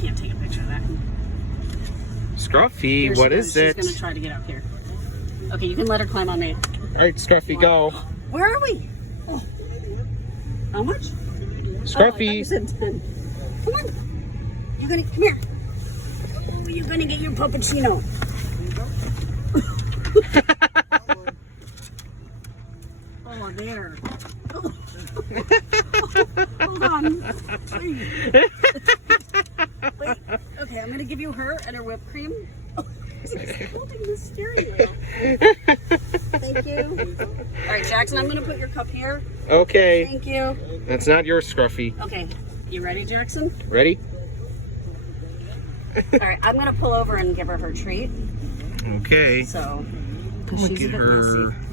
can't take a picture of that. Scruffy, Here she what goes. is it? She's gonna try to get up here. Okay, you can let her climb on me. All right, Scruffy, go. Where are we? Oh. How much? Scruffy. Oh, I thought you said 10. Come on. You're gonna, come here. Oh, you're gonna get your puppuccino. Oh, there. Oh. Hold on. Wait. Wait. Okay, I'm gonna give you her and her whipped cream. Oh, she's holding the steering wheel. Thank you. All right, Jackson, I'm gonna put your cup here. Okay. Thank you. That's not yours, Scruffy. Okay, you ready, Jackson? Ready? All right, I'm gonna pull over and give her her treat. Okay. So, 'cause Look she's a at bit her. messy.